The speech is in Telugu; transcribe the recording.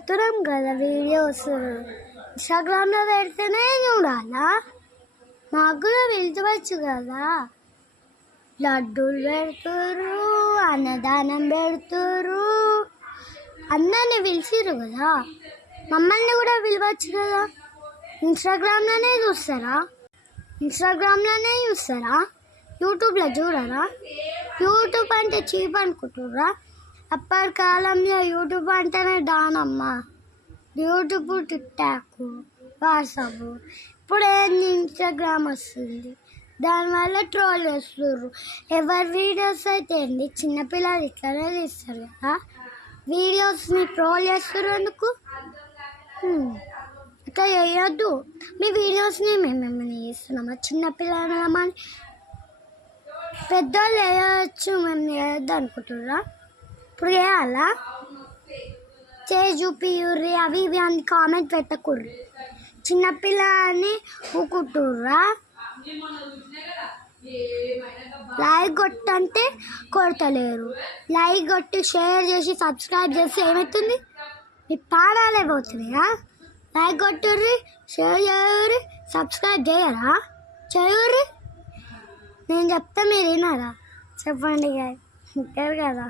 పెడుతున్నాం కదా వీడియోస్, ఇన్స్టాగ్రామ్లో పెడితేనే చూడాలా? మాకు కూడా పిలిచవచ్చు కదా. లడ్డూలు పెడుతుర్రు, అన్నదానం పెడుతుర్రు, అందరిని పిలిచిర్రు కదా, మమ్మల్ని కూడా పిలవచ్చు కదా. ఇన్స్టాగ్రామ్లోనే చూస్తారా? యూట్యూబ్లో చూడరా? యూట్యూబ్ అంటే చీప్ అనుకుంటుర్రా? అప్పటి కాలంలో యూట్యూబ్ అంటేనే డానమ్మ. యూట్యూబ్, టిక్టాక్, వాట్సాప్, ఇప్పుడు ఏంది ఇన్స్టాగ్రామ్ వస్తుంది. దానివల్ల ట్రోల్ చేస్తుర్రు. ఎవరి వీడియోస్ అయితే ఏంది, చిన్నపిల్లలు ఇట్లనే తీస్తారు కదా, వీడియోస్ని ట్రోల్ చేస్తారు ఎందుకు? ఇట్లా చేయొద్దు. మీ వీడియోస్ని మేమేమైనా చేస్తున్నామా? చిన్నపిల్లలమని పెద్దోళ్ళు వేయవచ్చు, మేము చేయొద్దు అనుకుంటుర్రా? ఇప్పుడు చేయాలా? చూపియుర్రి అవి ఇవి అని కామెంట్ పెట్టకూడదు. చిన్నపిల్లని ఊకుంటుర్రా? లైక్ కొట్టంటే కొడతలేరు. లైక్ కొట్టి షేర్ చేసి సబ్స్క్రైబ్ చేసి ఏమవుతుంది? మీ పాడాలే పోతున్నాయా? లైక్ కొట్టుర్రి, షేర్ చేయర్రి, సబ్స్క్రైబ్ చేయరా? చేయుర్రి. నేను చెప్తా మీరు వినారా? చెప్పండి కదా.